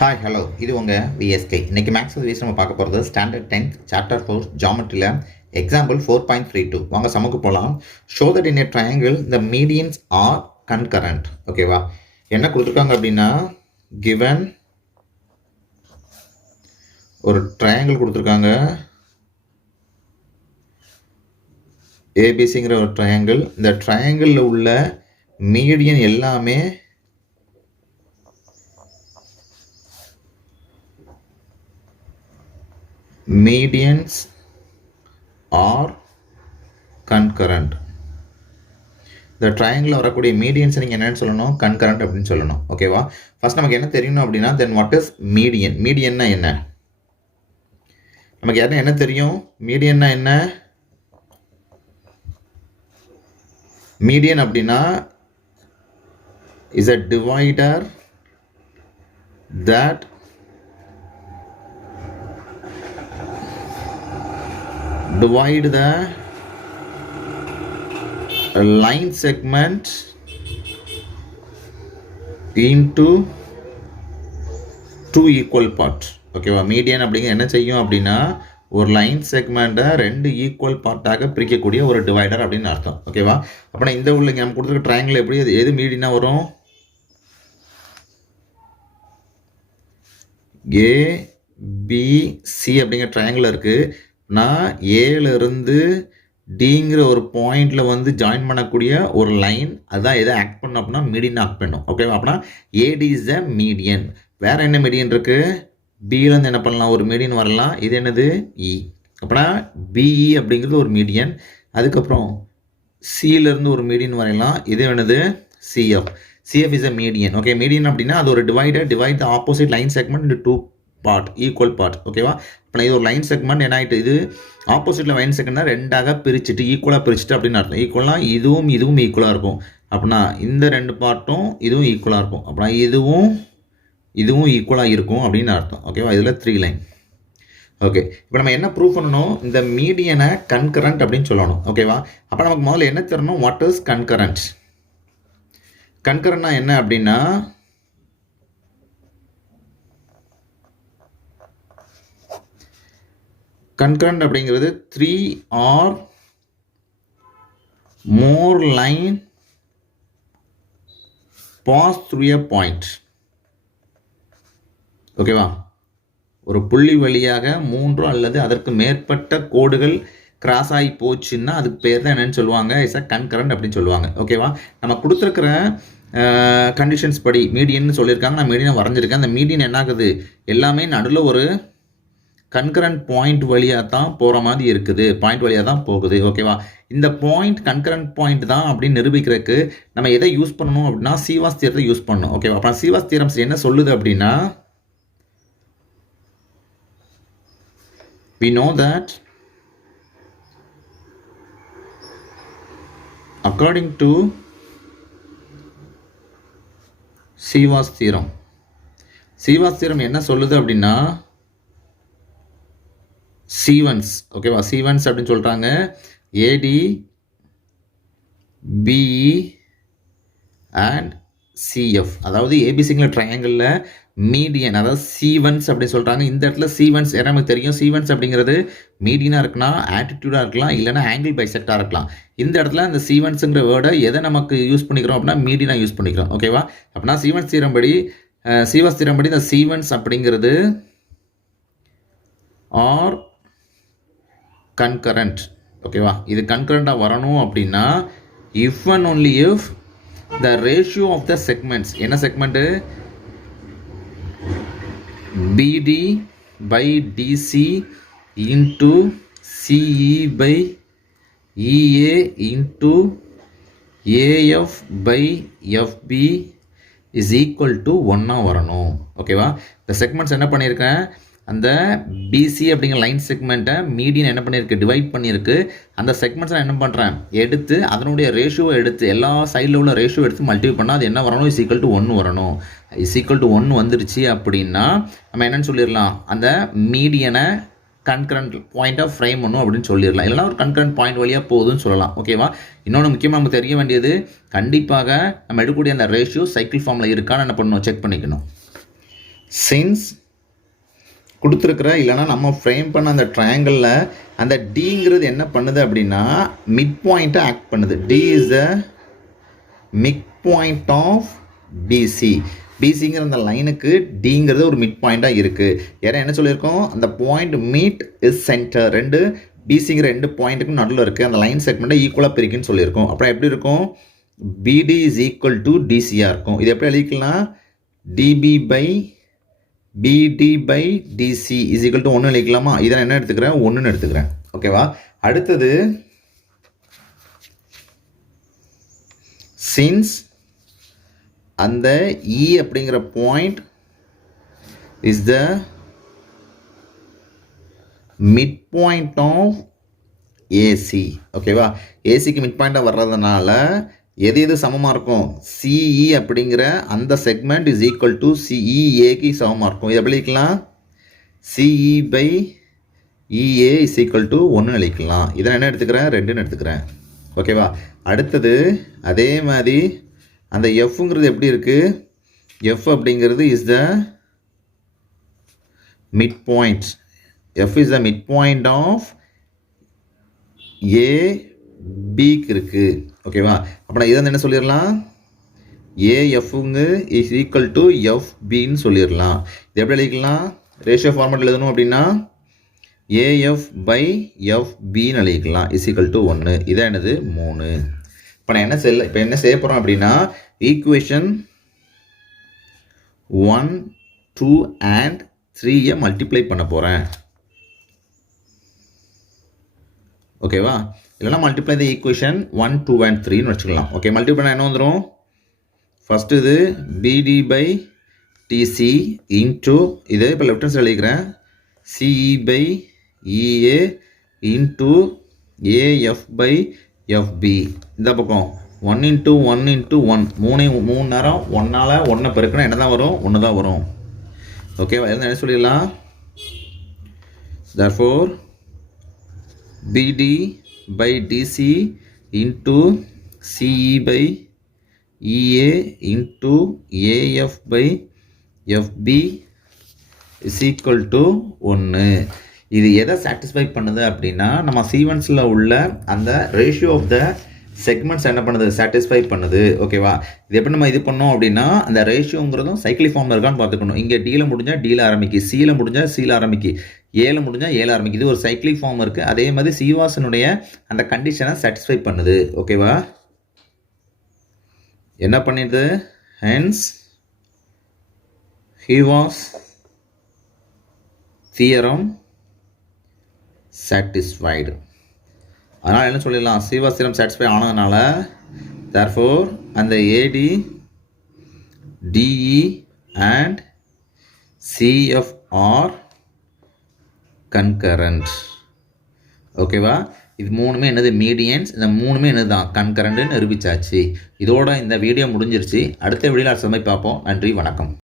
Hi hello இது உங்கள் VSK. இன்றைக்கி மேக்ஸ் விஸ் நம்ம பார்க்க போகிறது ஸ்டாண்டர்ட் 10th சாப்டர் 4 ஜாமெட்ரியில் எக்ஸாம்பிள் 4.32. வாங்க சமக்கு போகலாம். Show that in A triangle the medians R concurrent. ஓகேவா, என்ன கொடுத்துருக்காங்க அப்படின்னா கிவன் ஒரு ட்ரையாங்கிள் கொடுத்துருக்காங்க, ஏபிசிங்கிற ஒரு ட்ரையாங்கிள். இந்த ட்ரையாங்கிளில் உள்ள மீடியன் எல்லாமே medians are concurrent. இந்த ட்ரையாங்கிள் வரக்கூடிய மீடியன்ஸ் நீங்கள் என்னென்னு சொல்லணும், கன்கரண்ட் அப்படின்னு சொல்லணும். ஓகேவா, ஃபர்ஸ்ட் நமக்கு என்ன தெரியணும் அப்படின்னா தென் வாட் இஸ் மீடியன். மீடியன்னா என்ன, நமக்கு என்ன தெரியும், மீடியன்னா என்ன? மீடியன் அப்படின்னா is a divider that divide the line segment into two equal parts. ஓகேவா, மீடியன் அப்படிங்கிற என்ன செய்யும் அப்படின்னா ஒரு லைன் செக்மெண்ட்டை ரெண்டு ஈக்குவல் பார்ட்டாக பிரிக்கக்கூடிய ஒரு டிவைடர் அப்படின்னு அர்த்தம். ஓகேவா, அப்படின்னா இந்த உள்ள நம்ம கொடுத்துருக்க ட்ரையாங்கிள் எப்படி எது மீடியனாக வரும்? ஏபிசி அப்படிங்கிற ட்ரையாங்கிள் இருக்குது. நான் ஏலேருந்து டிங்கிற ஒரு பாயிண்டில் வந்து ஜாயின் பண்ணக்கூடிய ஒரு லைன், அதுதான் எதை ஆக்ட் பண்ணோம் அப்படின்னா மீடியன் ஆக்ட் பண்ணும். ஓகேவா, அப்படின்னா ஏடி இஸ் த மீடியன். வேறு என்ன மீடியன் இருக்குது? பியிலேருந்து என்ன பண்ணலாம், ஒரு மீடியன் வரலாம். இது என்னது? இ. அப்படின்னா பிஇ அப்படிங்கிறது ஒரு மீடியன். அதுக்கப்புறம் சியிலேருந்து ஒரு மீடியன் வரையலாம். இது என்னது? CF. CF is a median. Okay, median அப்படின்னா அது ஒரு divide the opposite line segment into two part, equal part. ஓகேவா, இப்போ இது ஒரு லைன் செக்மெண்ட் என்ன ஆகிட்டு, இது ஆப்போசிட்டில் லைன் செக்மெண்ட்னா ரெண்டாக பிரிச்சுட்டு ஈக்குவலாக பிரிச்சுட்டு அப்படின்னு அர்த்தம். ஈக்குவலாக இதுவும் ஈக்குவலாக இருக்கும். அப்படின்னா இந்த ரெண்டு பார்ட்டும் இதுவும் ஈக்குவலாக இருக்கும். அப்படின்னா இதுவும் ஈக்குவலாக இருக்கும் அப்படின்னு அர்த்தம். ஓகேவா, இதில் 3 லைன். ஓகே, இப்போ நம்ம என்ன ப்ரூவ் பண்ணணும், இந்த மீடியனை கன்கரண்ட் அப்படின்னு சொல்லணும். ஓகேவா, அப்போ நமக்கு முதல்ல என்ன தரணும், வாட் இஸ் கன்கரண்ட். கன்கரண்ட்னா என்ன அப்படின்னா கன்கரண்ட் அப்படிங்கிறது 3 or more line pass through a point. ஓகேவா, ஒரு புள்ளி வழியாக 3 அல்லது அதற்கு மேற்பட்ட கோடுகள் கிராஸ் ஆகி போச்சுன்னா அதுக்கு பேர் தான் என்னன்னு சொல்லுவாங்க, இஸ் அ கன்கரண்ட் அப்படின்னு சொல்லுவாங்க. ஓகேவா, நம்ம கொடுத்துருக்கிற கண்டிஷன்ஸ் படி மீடியன்னு சொல்லியிருக்காங்க. நான் மீடியனை வரைஞ்சிருக்கேன். அந்த மீடியன் என்ன ஆகுது, எல்லாமே நடுவில் ஒரு கன்கரண்ட் பாயிண்ட் வழியாக தான் போகிற மாதிரி இருக்குது, பாயிண்ட் வழியாக தான் போகுது. ஓகேவா, இந்த பாயிண்ட் கன்கரண்ட் பாயிண்ட் தான் அப்படின்னு நிரூபிக்கிறதுக்கு நம்ம எதை யூஸ் பண்ணணும் அப்படின்னா சீவாஸ் தியரத்தை யூஸ் பண்ணணும். ஓகேவா, அப்புறம் சீவாஸ் தியரம்ஸ் என்ன சொல்லுது அப்படின்னா we know that according to சீவாஸ் theorem, சீவாஸ் theorem என்ன சொல்லுது அப்படின்னா சீவன்ஸ். ஓகேவா, சீவன்ஸ் அப்படின்னு சொல்கிறாங்க. ஏடி பிஇ அண்ட் சிஎஃப், அதாவது ஏபிசிங்கிற ட்ரையாங்கிளில் மீடியன், அதாவது சீவன்ஸ் அப்படின்னு சொல்கிறாங்க. இந்த இடத்துல சீவன்ஸ் நமக்கு தெரியும், சீவன்ஸ் அப்படிங்கிறது மீடியனாக இருக்கலாம், ஆட்டிடியூடாக இருக்கலாம், இல்லைனா ஆங்கிள் பைசெக்டாக இருக்கலாம். இந்த இடத்துல இந்த சீவன்ஸுங்கிற வேர்டை எதை நமக்கு யூஸ் பண்ணிக்கிறோம் அப்படின்னா மீடியனாக யூஸ் பண்ணிக்கிறோம். ஓகேவா, அப்படின்னா சீவன்ஸ் தீரம்படி சீவாஸ் தீரம்படி இந்த சீவன்ஸ் அப்படிங்கிறது ஆர் கன்கரண்ட். ஓகேவா, இது கன்கரண்டாக வரணும் அப்படின்னா if and only if the ratio of the segments, என்ன segment, PD by DC into CE by EA into AF by FB is equal to 1 வரணும். ஓகேவா, இந்த செக்மெண்ட்ஸ் என்ன பண்ணியிருக்கேன், அந்த பிசி அப்படிங்கிற லைன் செக்மெண்ட்டை மீடியன் என்ன பண்ணியிருக்கு, டிவைட் பண்ணியிருக்கு. அந்த செக்மெண்ட்ஸ் நான் என்ன பண்ணுறேன், எடுத்து அதனுடைய ரேஷியோவை எடுத்து எல்லா சைடில் உள்ள ரேஷியோ எடுத்து மல்டிப்ளை பண்ணால் அது என்ன வரணும், இஸ் ஈக்குவல் டு 1 வரணும். இஸ் ஈக்குவல் டு 1 வந்துருச்சு அப்படின்னா நம்ம என்னென்னு சொல்லிடலாம், அந்த மீடியனை கன்கரண்ட் பாயிண்ட்டாக ஃப்ரேம் பண்ணும் அப்படின்னு சொல்லிடலாம். இல்லைனா ஒரு கன்கரண்ட் பாயிண்ட் வழியாக போகுதுன்னு சொல்லலாம். ஓகேவா, இன்னொன்று முக்கியமாக நமக்கு தெரிய வேண்டியது, கண்டிப்பாக நம்ம எடுக்கக்கூடிய அந்த ரேஷியோ சைக்கிள் ஃபார்மில் இருக்கான்னு என்ன பண்ணணும், செக் பண்ணிக்கணும். சின்ஸ் கொடுத்துருக்குற இல்லைனா நம்ம ஃப்ரேம் பண்ண அந்த ட்ரையாங்கிளில் அந்த டிங்கிறது என்ன பண்ணுது அப்படின்னா மிட் பாயிண்ட்டை ஆக்ட் பண்ணுது. D is the mid point of BC. பிசிங்கிற அந்த லைனுக்கு டிங்கிறது ஒரு மிட் பாயிண்ட்டாக இருக்குது. ஏன்னா என்ன சொல்லியிருக்கோம், அந்த பாயிண்ட் மீட் இஸ் சென்டர். ரெண்டு பிசிங்கிற ரெண்டு பாயிண்ட்டுக்கும் நடுவில் இருக்குது. அந்த லைன் செக்மெண்ட்டை ஈக்குவலாக பிரிக்குன்னு சொல்லியிருக்கோம். அப்புறம் எப்படி இருக்கும், பிடி இஸ் ஈக்குவல் டு டிசியாக இருக்கும். இது எப்படி எழுதிக்கலாம், DP by PD by DC is equal to 1 எழுதிக்கலாமா. இதை என்ன எடுத்துக்கிறேன், 1ன்னு எடுத்துக்கிறேன். ஓகேவா. அடுத்தது சின்ஸ் அந்த இ அப்படிங்கிற point is the mid point of AC. ஓகேவா. ஏசிக்கு மிட் பாயிண்டாக வர்றதுனால எது எது சமமாக இருக்கும், சிஇ அப்படிங்கிற அந்த செக்மெண்ட் இஸ் ஈக்குவல் டு சிஇஏக்கு சமமாக இருக்கும். இதை எப்படி எழுதிக்கலாம், CE by EA is equal to 1 எழுதிக்கலாம். இதை என்ன எடுத்துக்கிறேன், 2ன்னு எடுத்துக்கிறேன். ஓகேவா. அடுத்தது அதே மாதிரி அந்த எஃப்ங்கிறது எப்படி இருக்குது, எஃப் அப்படிங்கிறது is the mid point. F is the mid point of A பிக்கு இருக்குது. ஓகேவா. அப்போ நான் இதை வந்து என்ன சொல்லிடலாம், ஏஎஃப்ங்கு இஸ் ஈக்குவல் டு எஃப்பின்னு சொல்லிடலாம். இது எப்படி எழுதிக்கலாம், ரேஷியோ ஃபார்மேட் எழுதணும் அப்படின்னா ஏஎஃப் பை எஃப்பின்னு எழுதிக்கலாம் இஸ் ஈக்குவல் டு 1. இதான் என்னது 3. இப்போ நான் என்ன செய்ய போகிறோம் அப்படின்னா ஈக்குவேஷன் 1, 2 and 3 மல்டிப்ளை பண்ண போகிறேன். ஓகேவா. இல்லைனா மல்டிப்ளை த ஈக்குவேஷன் 1, 2 and 3ன்னு வச்சுக்கலாம். ஓகே. மல்டிப்ளை பண்ணால் என்ன வந்துடும், ஃபஸ்ட்டு இது பிடி பை டிசி இன்ட்டு இது இப்போ லெஃப்ட் ஹேண்ட் சைடு எழுதிக்கிறேன் CE by EA into AF by FB. இந்த பக்கம் 1 × 1 × 1 3 நேரம் 1ஆல் 1 பெருக்கணும் என்ன தான் வரும், 1 தான் வரும். ஓகேவா. என்ன சொல்லிடலாம், therefore BD by DC into CE by EA into AF by FB is equal to 1. இது எதை சாட்டிஸ்ஃபை பண்ணுது அப்படின்னா நம்ம சீவன்ஸில் உள்ள அந்த ரேஷியோ ஆஃப் த செக்மெண்ட்ஸ் என்ன பண்ணுது, சாட்டிஸ்ஃபை பண்ணுது. ஓகேவா. இது எப்படி நம்ம இது பண்ணோம் அப்படின்னா அந்த ரேஷியோங்கிறதும் சைக்கிளிக் ஃபார்மில் இருக்கான்னு பார்த்துக்கணும். இங்கே டியில் முடிஞ்சால் டியில் ஆரம்பிக்கு, சியில் முடிஞ்சால் சியில் ஆரம்பிக்கு, ஏல முடிஞ்சால் ஏல ஆரம்பிக்கு. இது ஒரு சைக்கிளிக் ஃபார்ம் இருக்குது. அதே மாதிரி சீவாசனுடைய அந்த கண்டிஷனை சாட்டிஸ்ஃபை பண்ணுது. ஓகேவா. என்ன பண்ணிடுது, ஹென்ஸ் ஹீவாஸ் தியரம் சாட்டிஸ்ஃபைடு. அதனால் என்ன சொல்லிடலாம், சீவாஸ் தியரம் சாட்டிஸ்ஃபை ஆனதுனால therefore அந்த AD DE and CF are concurrent. ஓகேவா. இது மூணுமே என்னது மீடியன்ஸ். இந்த மூணுமே என்னது தான் கன்கரண்ட்னு நிரூபிச்சாச்சு. இதோட இந்த வீடியோ முடிஞ்சிருச்சு. அடுத்த வீடியோவில் சமைப்பாப்போம். நன்றி, வணக்கம்.